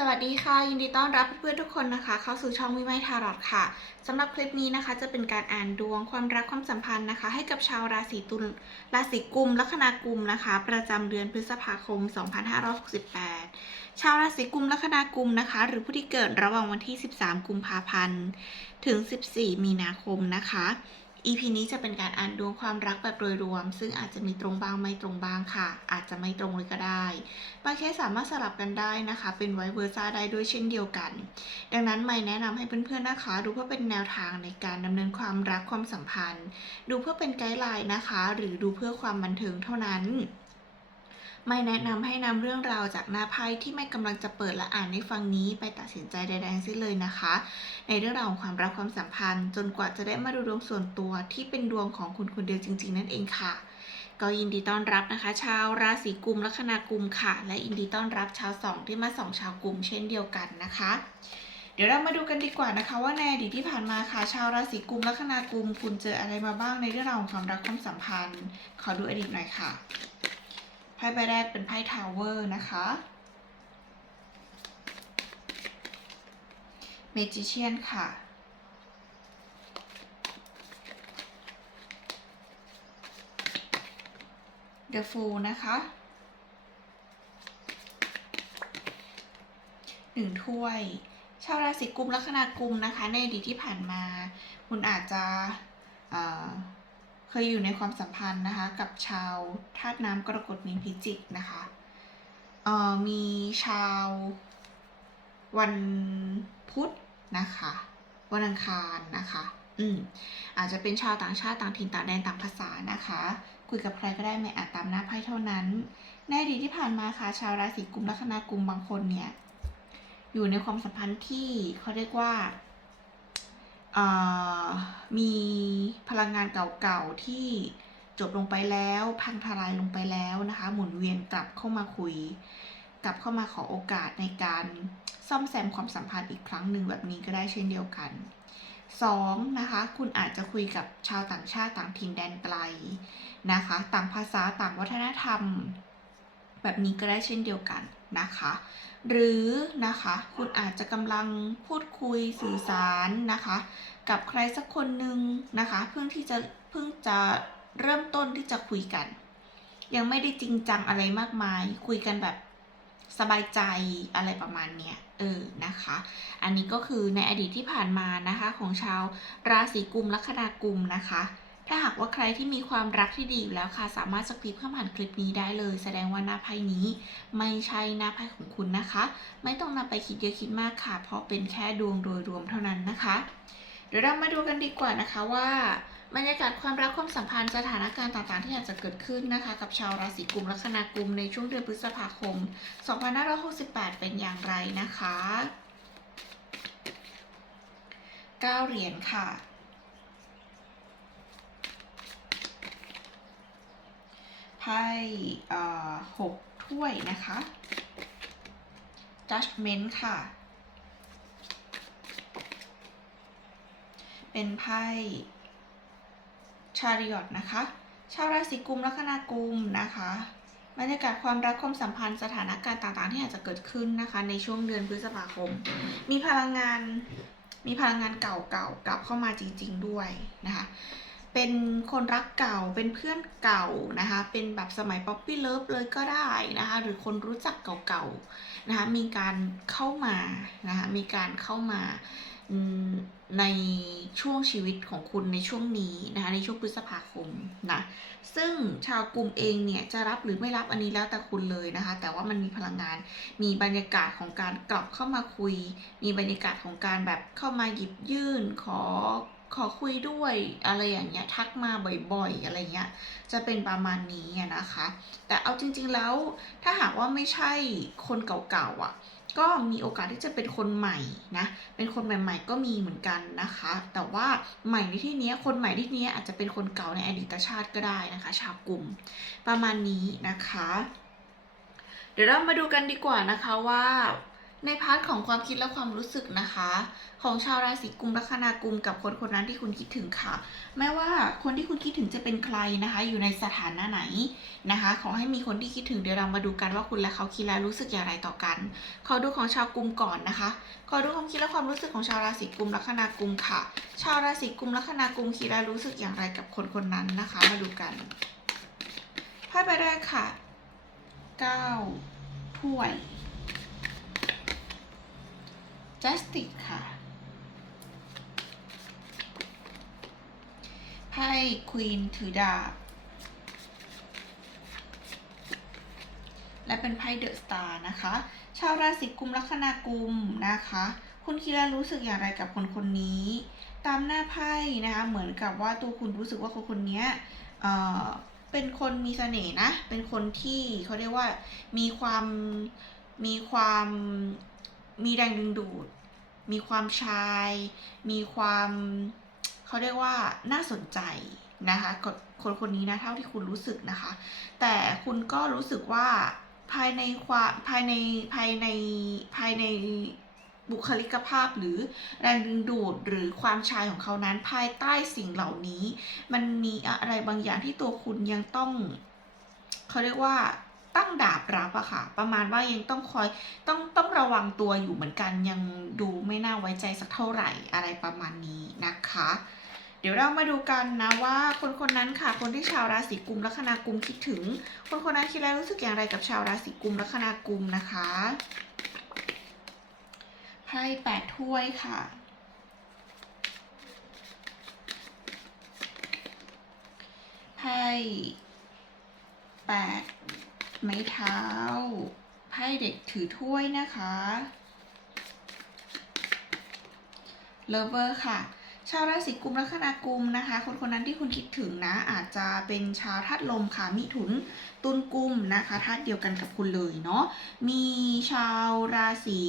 สวัสดีค่ะ ยินดีต้อนรับเพื่อนๆทุกคนนะคะ เข้าสู่ช่องวิไมทารอตค่ะสำหรับคลิปนี้นะคะ จะเป็นการอ่านดวงความรักความสัมพันธ์นะคะ ให้กับชาวราศีตุลราศีกุมลัคนากุมนะคะ ประจำเดือนพฤษภาคม 2568 ชาวราศีกุมลัคนากุมนะคะ หรือผู้ที่เกิดระหว่างวันที่ 13 กุมภาพันธ์ ถึง 14 มีนาคมนะคะ EP นี้จะเป็นการอ่านดวงความรักแบบโดยรวม ซึ่งอาจจะมีตรงบ้างไม่ตรงบ้างค่ะ อาจจะไม่ตรงเลยก็ได้ บางเคสสามารถสลับกันได้นะคะ เป็นไวเวอร์ซ่าได้ด้วยเช่นเดียวกัน ดังนั้นไม่แนะนำให้เพื่อนๆนะคะ ดูเพื่อเป็นแนวทางในการดำเนินความรักความสัมพันธ์ ดูเพื่อเป็นไกด์ไลน์นะคะ หรือดูเพื่อความบันเทิงเท่านั้น ไม่แนะนำให้นำเรื่องราวจากหน้าไพ่ที่ไม่กำลังจะเปิดและอ่านในฟังนี้ไปตัดสินใจใดๆทั้งสิ้นเลยนะคะ ในเรื่องราวของความรักความสัมพันธ์ จนกว่าจะได้มาดูดวงส่วนตัวที่เป็นดวงของคุณคนเดียวจริง ๆ นั่นเองค่ะ ก็ยินดีต้อนรับนะคะ ชาวราศีกุมลัคนากุมค่ะ และยินดีต้อนรับชาวสองที่มาส่องชาวกุมเช่นเดียวกันนะคะเดี๋ยวเรามาดูกันดีกว่านะคะ ว่าในอดีตที่ผ่านมาค่ะ ชาวราศีกุมลัคนากุม คุณเจออะไรมาบ้างในเรื่องราวของความรักความสัมพันธ์ ขอดูอดีตหน่อยค่ะ พ่ใบแรกเป็นไพ่ทาวเวอร์นะคะเมจิเชียนค่ะ The Fool นะคะ หนึ่งถ้วย ชาวราศีกุมลัคนากุมนะคะ ในอดีตที่ผ่านมา คุณอาจจะ ยอยู่ในความสัมพันธ์นะคะกับชาวธาตุน้ำกรกฎมีนพิจิกนะคะเอ่อมีชาววันพุธนะคะ วันอังคารนะคะ อืมอาจจะเป็นชาวต่างชาติต่างถิ่นต่างแดนต่างภาษานะคะ คุยกับใครก็ได้ไม่อาจตามหน้าไพ่เท่านั้น ในอดีตที่ผ่านมาค่ะ ชาวราศีกุมลัคนากุมบางคนเนี่ย อยู่ในความสัมพันธ์ที่เขาเรียกว่า มีพลังงานเก่าๆที่จบลงไปแล้วพังทลายลงไปแล้วนะคะ หมุนเวียนกลับเข้ามาคุย กลับเข้ามาขอโอกาสในการซ่อมแซมความสัมพันธ์อีกครั้งหนึ่งแบบนี้ก็ได้เช่นเดียวกันสองนะคะ คุณอาจจะคุยกับชาวต่างชาติต่างถิ่นแดนไกลนะคะ ต่างภาษาต่างวัฒนธรรม แบบนี้ก็ได้เช่นเดียวกันนะคะ หรือนะคะคุณอาจจะกำลังพูดคุยสื่อสารนะคะ กับใครสักคนหนึ่งนะคะเพิ่งที่จะเพิ่งจะเริ่มต้นที่จะคุยกัน ยังไม่ได้จริงจังอะไรมากมาย คุยกันแบบสบายใจอะไรประมาณเนี้ยเออนะคะ อันนี้ก็คือในอดีตที่ผ่านมานะคะของชาวราศีกุมลัคนากุมนะคะ ถ้าหากว่าใครที่มีความรักที่ดีอยู่แล้วค่ะ สามารถสคริปข้ามผ่านคลิปนี้ได้เลย แสดงว่าหน้าไพ่นี้ ไม่ใช่หน้าไพ่ของคุณนะคะ ไม่ต้องนำไปคิดเยอะคิดมากค่ะ เพราะเป็นแค่ดวงโดยรวมเท่านั้นนะคะ เดี๋ยวเรามาดูกันดีกว่านะคะว่าบรรยากาศความรักความสัมพันธ์สถานการณ์ต่างๆ ที่อาจจะเกิดขึ้นนะคะ กับชาวราศีกุมลัคนากุมในช่วงเดือนพฤษภาคม 2568 เป็นอย่างไรนะคะ 9 เหรียญค่ะ ไพ่เอ่อหกถ้วยนะคะ judgment ค่ะ เป็นไพ่ชาริอตนะคะ ชาวราศีกุมลัคนากุมนะคะบรรยากาศความรักความสัมพันธ์สถานการณ์ต่างๆ ที่อาจจะเกิดขึ้นนะคะ ในช่วงเดือนพฤษภาคม มีพลังงานมีพลังงานเก่าๆกลับเข้ามาจริง ๆ ด้วยนะคะ เป็นคนรักเก่าเป็นเพื่อนเก่านะคะ เป็นแบบสมัยป๊อปปี้เลิฟเลยก็ได้นะคะ หรือคนรู้จักเก่าๆนะคะ มีการเข้ามานะคะ มีการเข้ามาในช่วงชีวิตของคุณในช่วงนี้นะคะในช่วงพฤษภาคมนะซึ่งชาวกลุ่มเองเนี่ยจะรับหรือไม่รับอันนี้แล้วแต่คุณเลยนะคะ แต่ว่ามันมีพลังงาน มีบรรยากาศของการกลับเข้ามาคุย มีบรรยากาศของการแบบเข้ามาหยิบยื่นขอ ขอคุยด้วยอะไรอย่างเงี้ยทักมาบ่อยๆ อะไรเงี้ยจะเป็นประมาณนี้นะคะ แต่เอาจริงๆแล้วถ้าหากว่าไม่ใช่คนเก่าๆอะ ก็มีโอกาสที่จะเป็นคนใหม่นะเป็นคนใหม่ๆ ก็มีเหมือนกันนะคะ แต่ว่าใหม่ในที่นี้คนใหม่ที่นี้อาจจะเป็นคนเก่าในอดีตชาติก็ได้นะคะ ชาวกลุ่มประมาณนี้นะคะ เดี๋ยวเรามาดูกันดีกว่านะคะว่า ในพาร์ทของความคิดและความรู้สึกนะคะ ของชาวราศีกุมลัคนากุมกับคนคนนั้นที่คุณคิดถึงค่ะ ไม่ว่าคนที่คุณคิดถึงจะเป็นใครนะคะ อยู่ในสถานะไหนนะคะ ขอให้มีคนที่คิดถึงเดี๋ยวเรามาดูกันว่าคุณและเขาคิดและรู้สึกอย่างไรต่อกัน ขอดูของชาวกุมก่อนนะคะ ขอดูความคิดและความรู้สึกของชาวราศีกุมลัคนากุมค่ะ ชาวราศีกุมลัคนากุมคิดและรู้สึกอย่างไรกับคนคนนั้นนะคะ มาดูกันไพ่ใบแรกค่ะเก้าถ้วย justice ค่ะ ไพ่ queen ถือดาบ และเป็นไพ่เดอะสตาร์นะคะ ชาวราศีกุมลัคนากุมนะคะ คุณคิดและรู้สึกอย่างไรกับคนคนนี้ ตามหน้าไพ่นะคะ เหมือนกับว่าตัวคุณรู้สึกว่าคนคนนี้เอ่อเป็นคนมีเสน่ห์นะ เป็นคนที่เขาเรียกว่ามีความมีความ มีแรงดึงดูด มีความชาย มีความเขาเรียกว่าน่าสนใจนะคะกดคนคนนี้นะเท่าที่คุณรู้สึกนะคะ แต่คุณก็รู้สึกว่าภายในความภายในภายในภายในบุคลิกภาพหรือแรงดึงดูดหรือความชายของเขานั้นภายใต้สิ่งเหล่านี้ มันมีอะไรบางอย่างที่ตัวคุณยังต้องเขาเรียกว่า ตั้งดาบรับอะค่ะ ประมาณว่ายังต้องคอยต้องต้องระวังตัวอยู่เหมือนกันยังดูไม่น่าไว้ใจสักเท่าไหร่อะไรประมาณนี้นะคะ เดี๋ยวเรามาดูกันนะว่าคนคนนั้นค่ะ คนที่ชาวราศีกุมลัคนากุมคิดถึง คนคนนั้นคิดแล้วรู้สึกอย่างไรกับชาวราศีกุมลัคนากุมนะคะไพ่แปดถ้วยค่ะไพ่แปด ไม้เท้าไพ่เด็กถือถ้วยนะคะเลเวอร์ค่ะ ชาวราศีกุมลัคนากุมนะคะ คนคนนั้นที่คุณคิดถึงนะ อาจจะเป็นชาวธาตุลมค่ะ มิถุนตุลกุมนะคะธาตุเดียวกันกับคุณเลยเนาะมีชาวราศี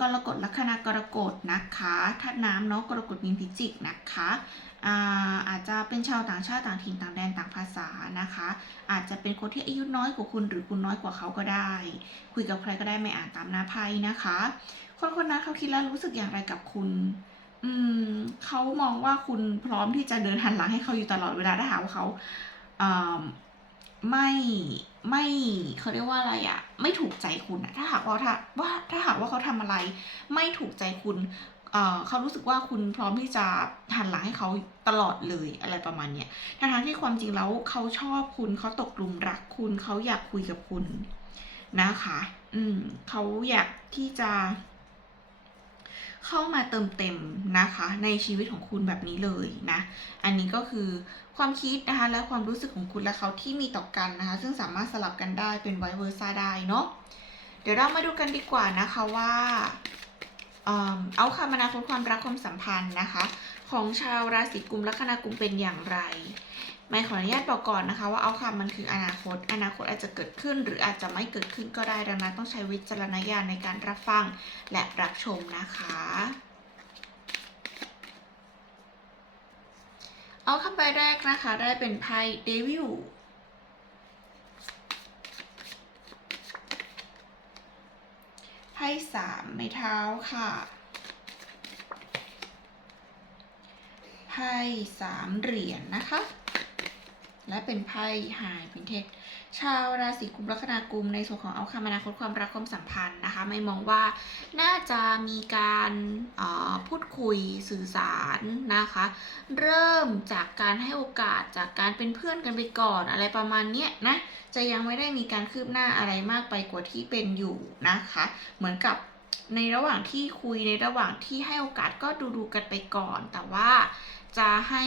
กรกฎลัคนากรกฎนะคะธาตุน้ำเนาะกรกฎมีนพิจิกนะคะอาอาจจะเป็นชาวต่างชาติต่างถิ่นต่างแดนต่างภาษานะคะ อาจจะเป็นคนที่อายุน้อยกว่าคุณหรือคุณน้อยกว่าเขาก็ได้ คุยกับใครก็ได้ไม่อ่านตามหน้าไพ่นะคะ คนคนนั้นเขาคิดแล้วรู้สึกอย่างไรกับคุณ อืมเขามองว่าคุณพร้อมที่จะเดินหันหลังให้เขาอยู่ตลอดเวลาถ้าหากว่าเขาอ่า ไม่ไม่เขาเรียกว่าอะไรอะไม่ถูกใจคุณอะถ้าหากว่าถ้าว่าถ้าหากว่าเขาทำอะไร ไม่ถูกใจคุณเออเขารู้สึกว่าคุณพร้อมที่จะหันหลังให้เขาตลอดเลยอะไรประมาณเนี้ยทั้งที่ความจริงแล้วเขาชอบคุณเขาตกหลุมรักคุณเขาอยากคุยกับคุณนะคะ อืมเขาอยากที่จะ เข้ามาเติมเต็มนะคะ ในชีวิตของคุณแบบนี้เลยนะ อันนี้ก็คือความคิดนะคะและความรู้สึกของคุณและเขาที่มีต่อกันนะคะ ซึ่งสามารถสลับกันได้เป็นไวเวอร์ซ่าได้เนาะเดี๋ยวเรามาดูกันดีกว่านะคะว่าเอิ่มเอาคำอนาคตความรักความสัมพันธ์นะคะ ของชาวราศีกุมลัคนากุมเป็นอย่างไรไม่ขออนุญาตบอกก่อนนะคะว่าเอาคำมันคืออนาคต อนาคตอาจจะเกิดขึ้น หรืออาจจะไม่เกิดขึ้นก็ได้ดังนั้นต้องใช้วิจารณญาณในการรับฟังและรับชมนะคะเอาคำใบแรกนะคะได้เป็นไพ่เดวิลไพ่สามไม้เท้าค่ะ พ่สามเหรียญนะคะ และเป็นไพ่หายเป็นเทศชาวราศีกุมลัคนากุมในส่วนของเอาคำอนาคตความรักความสัมพันธ์นะคะ ไม่มองว่าน่าจะมีการออพูดคุยสื่อสารนะคะ เริ่มจากการให้โอกาสจากการเป็นเพื่อนกันไปก่อนอะไรประมาณเนี้ยนะจะยังไม่ได้มีการคืบหน้าอะไรมากไปกว่าที่เป็นอยู่นะคะ เหมือนกับในระหว่างที่คุยในระหว่างที่ให้โอกาสก็ดูดูกันไปก่อน แต่ว่า จะให้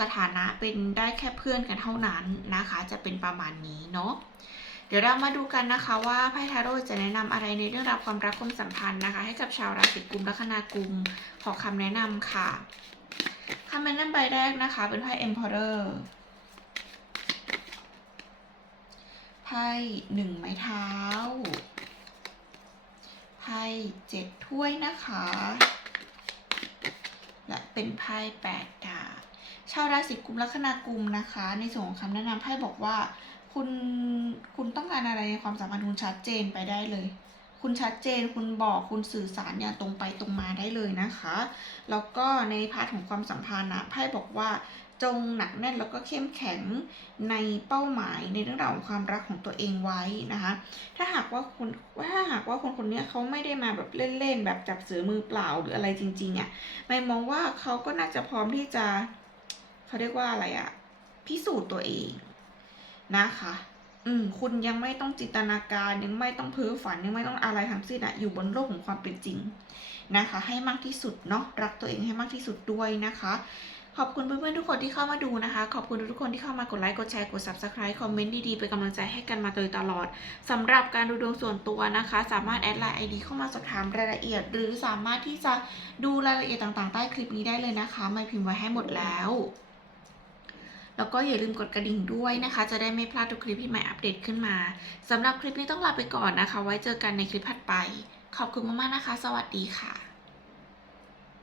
สถานะเป็นได้แค่เพื่อนกันเท่านั้นนะคะ จะเป็นประมาณนี้เนาะเดี๋ยวเรามาดูกันนะคะว่าไพ่ทาโร่จะแนะนำอะไรในเรื่องราวความรักความสัมพันธ์นะคะ ให้กับชาวราศีกุมลัคนากุมขอคำแนะนำค่ะคำแนะนำใบแรกนะคะ เป็นไพ่ Emperor ไพ่หนึ่งไม้เท้า ไพ่เจ็ดถ้วยนะคะ และเป็นไพ่แปดดาบชาวราศีกุมลัคนากุมนะคะ ในส่วนของคำแนะนำไพ่บอกว่า คุณคุณต้องการอะไรในความสัมพันธ์คุณชัดเจนไปได้เลย คุณชัดเจนคุณบอกคุณสื่อสารอย่างตรงไปตรงมาได้เลยนะคะ แล้วก็ในพาร์ทของความสัมพันธ์นะไพ่บอกว่า จงหนักแน่นแล้วก็เข้มแข็งในเป้าหมายในเรื่องราวของความรักของตัวเองไว้นะคะ ถ้าหากว่าคุณถ้าหากว่าคนคนนี้เขาไม่ได้มาแบบเล่นๆแบบจับเสือมือเปล่าหรืออะไรจริงๆอะ่ะไม่มองว่าเขาก็น่าจะพร้อมที่จะเขาเรียกว่าอะไรอะ่ะพิสูจน์ตัวเองนะคะ อืม คุณยังไม่ต้องจินตนาการยังไม่ต้องเพ้อฝันยังไม่ต้องอะไรทั้งสิ้นอะอยู่บนโลกของความเป็นจริงนะคะ ให้มากที่สุดเนาะรักตัวเองให้มากที่สุดด้วยนะคะ ขอบคุณเพื่อนๆทุกคนที่เข้ามาดูนะคะ ขอบคุณทุกคนที่เข้ามากดไลค์ กดแชร์ กด subscribe คอมเมนต์ดีๆ เป็นกำลังใจให้กันมาโดยตลอด สำหรับการดูดวงส่วนตัวนะคะ สามารถแอดไลน์ ID เข้ามาสอบถามรายละเอียด หรือสามารถที่จะดูรายละเอียดต่างๆ ใต้คลิปนี้ได้เลยนะคะ ไม่พิมพ์ไว้ให้หมดแล้ว แล้วก็อย่าลืมกดกระดิ่งด้วยนะคะ จะได้ไม่พลาดทุกคลิปที่ใหม่อัปเดตขึ้นมาสำหรับคลิปนี้ต้องลาไปก่อนนะคะ ไว้เจอกันในคลิปถัดไป ขอบคุณมากๆนะคะ สวัสดีค่ะ